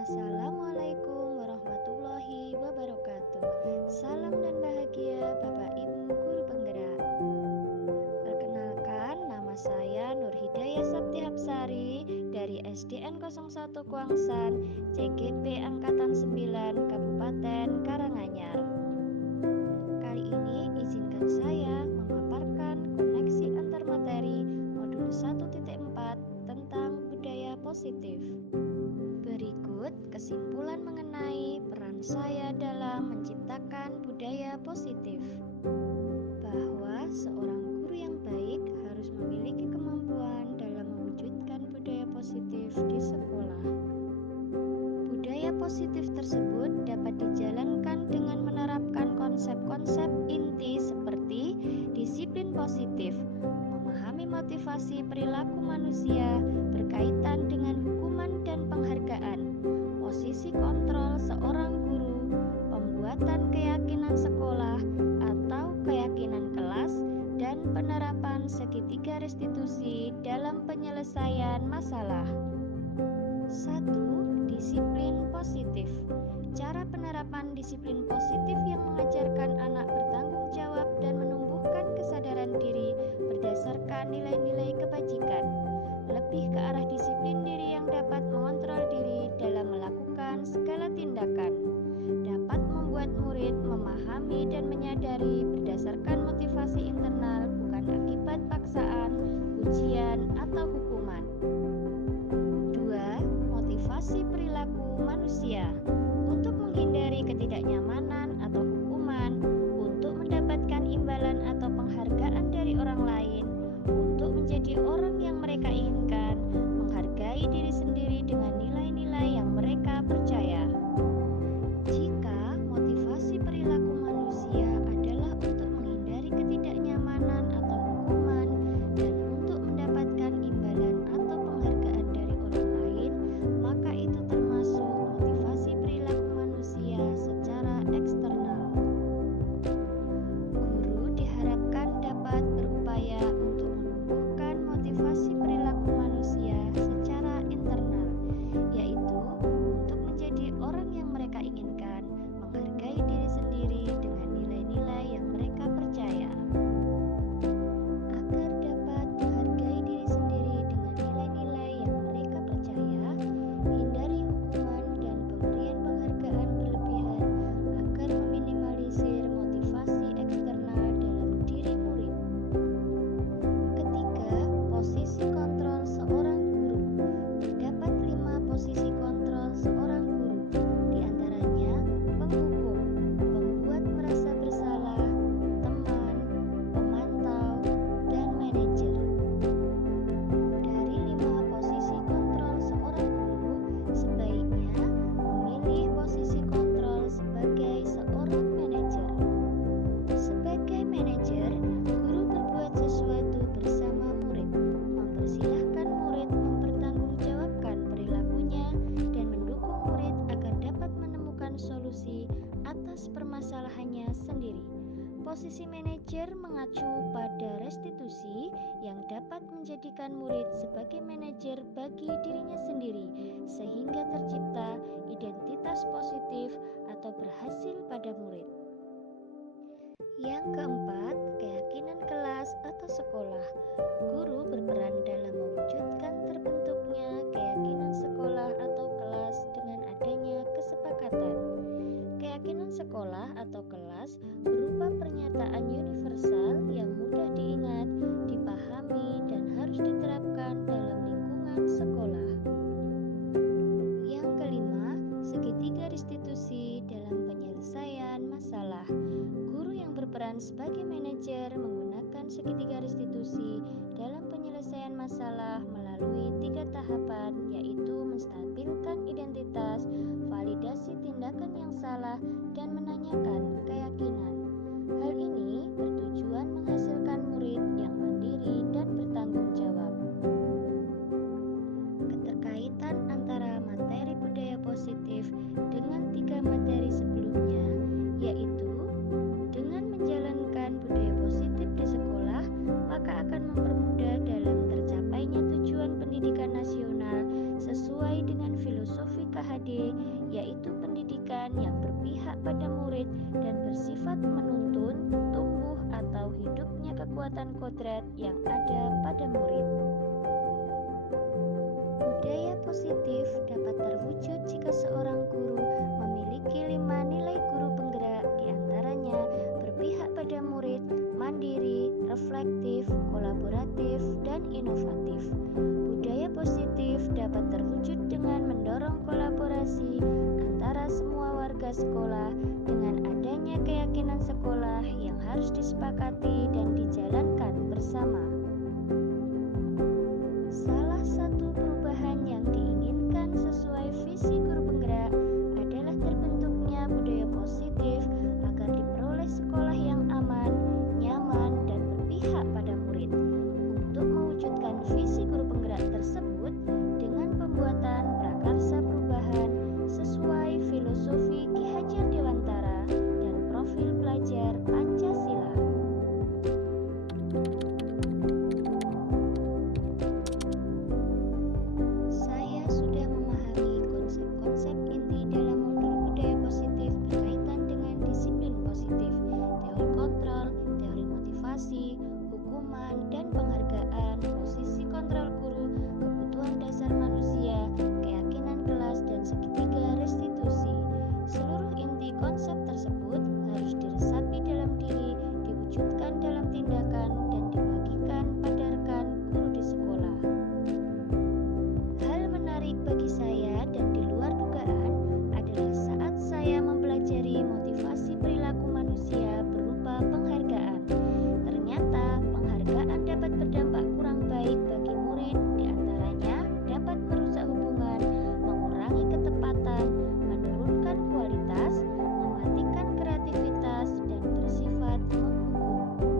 Assalamualaikum warahmatullahi wabarakatuh. Salam dan bahagia Bapak Ibu Guru Penggerak. Perkenalkan, nama saya Nur Hidayah Sabti Hapsari dari SDN 01 Kuangsan, CGP Angkatan 9, Kabupaten Karanganyar. Kali ini izinkan saya memaparkan koneksi antar materi modul 1.4 tentang budaya positif. Berikut kesimpulan mengenai peran saya dalam menciptakan budaya positif. Bahwa seorang guru yang baik harus memiliki kemampuan dalam mewujudkan budaya positif di sekolah. Budaya positif tersebut dapat dijalankan dengan menerapkan konsep-konsep inti seperti disiplin positif, memahami motivasi perilaku manusia berkaitan dengan hukuman dan penghargaan, posisi kontrol seorang guru, pembuatan keyakinan sekolah atau keyakinan kelas, dan penerapan segitiga restitusi dalam penyelesaian masalah. 1. Disiplin positif. Cara penerapan disiplin positif yang mengajarkan anak bertanggung jawab dan menumbuhkan kesadaran diri berdasarkan nilai-nilai kebajikan. Lebih ke arah disiplin diri yang dapat mengontrol diri dalam melakukan segala tindakan. Dapat membuat murid memahami dan menyadari berdasarkan motivasi internal, bukan akibat paksaan, ujian, atau hukuman. 2. Motivasi perilaku manusia. Untuk menghindari ketidaknyamanan atau hukuman, untuk mendapatkan imbalan atau penghargaan dari orang lain, untuk menjadi orang yang mereka inginkan, menghargai diri sendiri dengan nilai-nilai yang mereka percaya. Jika motivasi perilaku manusia adalah untuk menghindari ketidaknyamanan atau hukuman dan untuk mendapatkan imbalan atau penghargaan dari orang lain, maka itu termasuk motivasi perilaku manusia secara eksternal. Guru diharapkan dapat berupaya untuk menumbuhkan motivasi perilaku manusia secara internal, yaitu untuk menjadi orang yang mereka inginkan, menghargai diri sendiri dengan nilai-nilai yang mereka percaya. Agar dapat menghargai diri sendiri dengan nilai-nilai yang mereka percaya, hindari hukuman dan pemberian penghargaan berlebihan agar meminimalisir motivasi eksternal dalam diri murid. Ketiga, posisi kontrol seorang guru. Terdapat 5 posisi kontrol seorang guru, di antaranya penghukum, pembuat merasa bersalah, teman, pemantau, dan manajer. Dari 5 posisi kontrol seorang guru, sebaiknya memilih posisi kontrol sebagai seorang manajer. Sebagai manajer, guru berbuat sesuatu bersama murid, mempersilahkan murid mempertanggungjawabkan perilakunya, dan mendukung murid agar dapat menemukan solusi atas permasalahannya sendiri. Posisi manajer mengacu pada restitusi yang dapat menjadikan murid sebagai manajer bagi dirinya sendiri, sehingga tercipta identitas positif atau berhasil pada murid. Yang keempat, keyakinan kelas atau sekolah. Guru berperan dalam mewujudkan terbentuknya keyakinan sekolah atau kelas dengan adanya kesepakatan. Keyakinan sekolah atau kelas berupa pernyataan universal yang mudah diingat, dipahami, dan harus diterapkan dalam lingkungan sekolah. Yang kelima, segitiga restitusi dalam penyelesaian masalah. Guru yang berperan sebagai manajer menggunakan segitiga restitusi dalam penyelesaian masalah melalui 3 tahapan, yaitu menstabilkan identitas, validasi tindakan yang salah, dan menanyakan keyakinan. Hal ini bertujuan menghasilkan murid yang mandiri dan bertanggung jawab. Keterkaitan antara materi budaya positif dengan 3 materi sebelumnya, yaitu dengan menjalankan budaya positif di sekolah, maka akan mempermudah dalam tercapainya tujuan pendidikan nasional sesuai PPD, yaitu pendidikan yang berpihak pada murid dan bersifat menuntun, tumbuh atau hidupnya kekuatan kodrat yang ada pada murid. Budaya positif dapat terwujud jika seorang guru memiliki 5 nilai guru penggerak, diantaranya berpihak pada murid, mandiri, reflektif, kolaboratif, dan inovatif. Budaya positif dapat terwujud dengan mendorong kolaborasi antara semua warga sekolah dengan adanya keyakinan sekolah yang harus disepakati dan dijalankan bersama. Salah satu perubahan yang diinginkan sesuai visi guru penggerak adalah terbentuknya budaya positif agar diperoleh sekolah yang aman, nyaman, dan berpihak pada murid. Untuk mewujudkan visi guru penggerak tersebut dengan pembuatan prakarsa perubahan sesuai filosofi Ki Hajar Dewantara dan profil pelajar Pancasila. Saya sudah memahami konsep-konsep inti dalam modul budaya positif berkaitan dengan disiplin positif, teori kontrol, teori motivasi, hukuman, dan penghargaan, posisi kontrol guru, kebutuhan dasar manusia, keyakinan kelas, dan segitiga restitusi. Seluruh inti konsep tersebut harus diresapi dalam diri, diwujudkan dalam tindakan, dan dibagikan pada rekan guru di sekolah. Hal menarik bagi saya dan di luar dugaan adalah saat saya mempelajari motivasi perilaku manusia berupa penghargaan. Ternyata penghargaan dapat berdampak kurang baik bagi murid, diantaranya dapat merusak hubungan, mengurangi ketepatan, menurunkan kualitas, mematikan kreativitas, dan bersifat menghukum.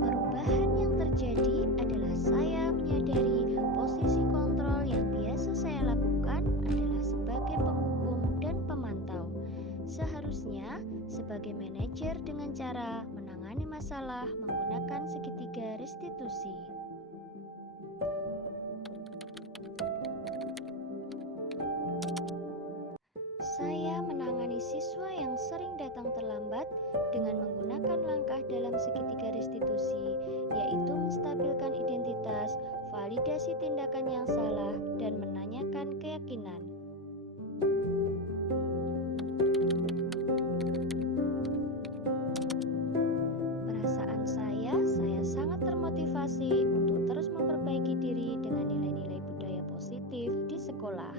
Perubahan yang terjadi adalah saya menyadari posisi kontrol yang biasa saya lakukan adalah sebagai penghukum dan pemantau. Seharusnya sebagai manajer dengan cara menangani masalah menggunakan segitiga restitusi. Saya menangani siswa yang sering datang terlambat dengan menggunakan langkah dalam segitiga restitusi, yaitu menstabilkan identitas, validasi tindakan yang salah, dan menanyakan keyakinan. Perasaan saya sangat termotivasi untuk terus memperbaiki diri dengan nilai-nilai budaya positif di sekolah.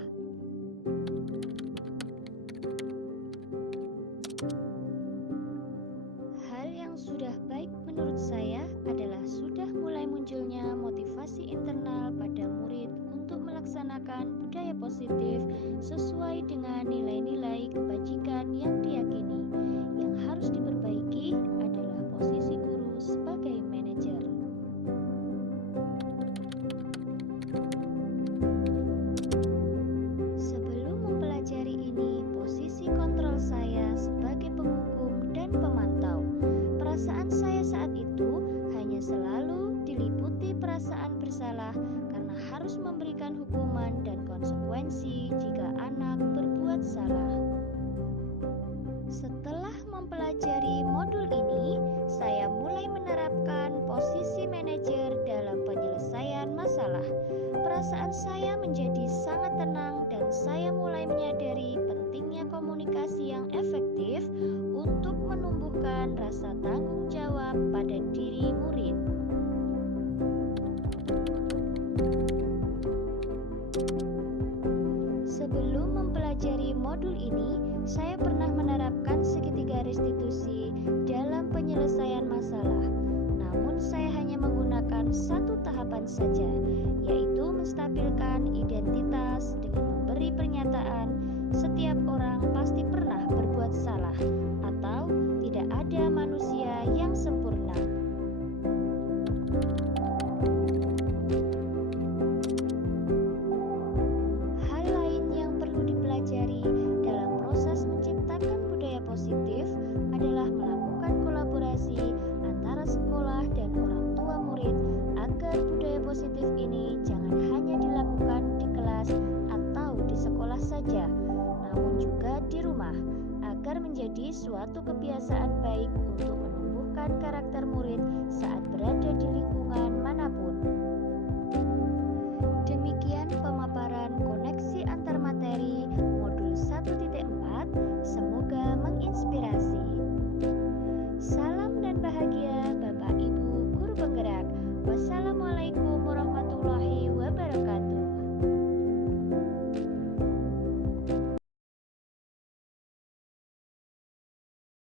Hal yang sudah baik menurut saya adalah sudah mulai munculnya motivasi internal pada murid untuk melaksanakan budaya positif sesuai dengan nilai-nilai kebajikan yang diyakini. Yang harus diperbaiki adalah posisi guru sebagai manajer. Sebelum mempelajari ini, posisi kontrol saya sebagai penghukum dan pemantau. Perasaan saya saat itu hanya selalu diliputi perasaan bersalah karena harus memberikan hukuman dan konsekuensi jika anak berbuat salah. Setelah mempelajari modul ini, saya mulai menerapkan posisi manajer dalam penyelesaian masalah. Perasaan saya menjadi sangat tenang dan saya mulai menyadari pentingnya komunikasi yang efektif untuk menumbuhkan rasa tanggung jawab pada diri murid. Sebelum mempelajari modul ini, saya pernah menerapkan segitiga restitusi dalam penyelesaian masalah. Namun saya hanya menggunakan satu tahapan saja, yaitu menstabilkan identitas dengan memberi pernyataan setiap orang pasti pernah berbuat salah atau tidak ada manusia yang sempurna. Hal lain yang perlu dipelajari dalam proses menciptakan budaya positif adalah melakukan kolaborasi antara sekolah dan orang tua murid agar budaya positif ini jangan hanya dilakukan di kelas atau di sekolah saja, namun juga di rumah, agar menjadi suatu kebiasaan baik untuk menumbuhkan karakter murid saat berada di lingkungan manapun. Demikian pemaparan koneksi antar materi modul 1.4, semoga menginspirasi. Salam dan bahagia Bapak Ibu guru penggerak. Wassalamualaikum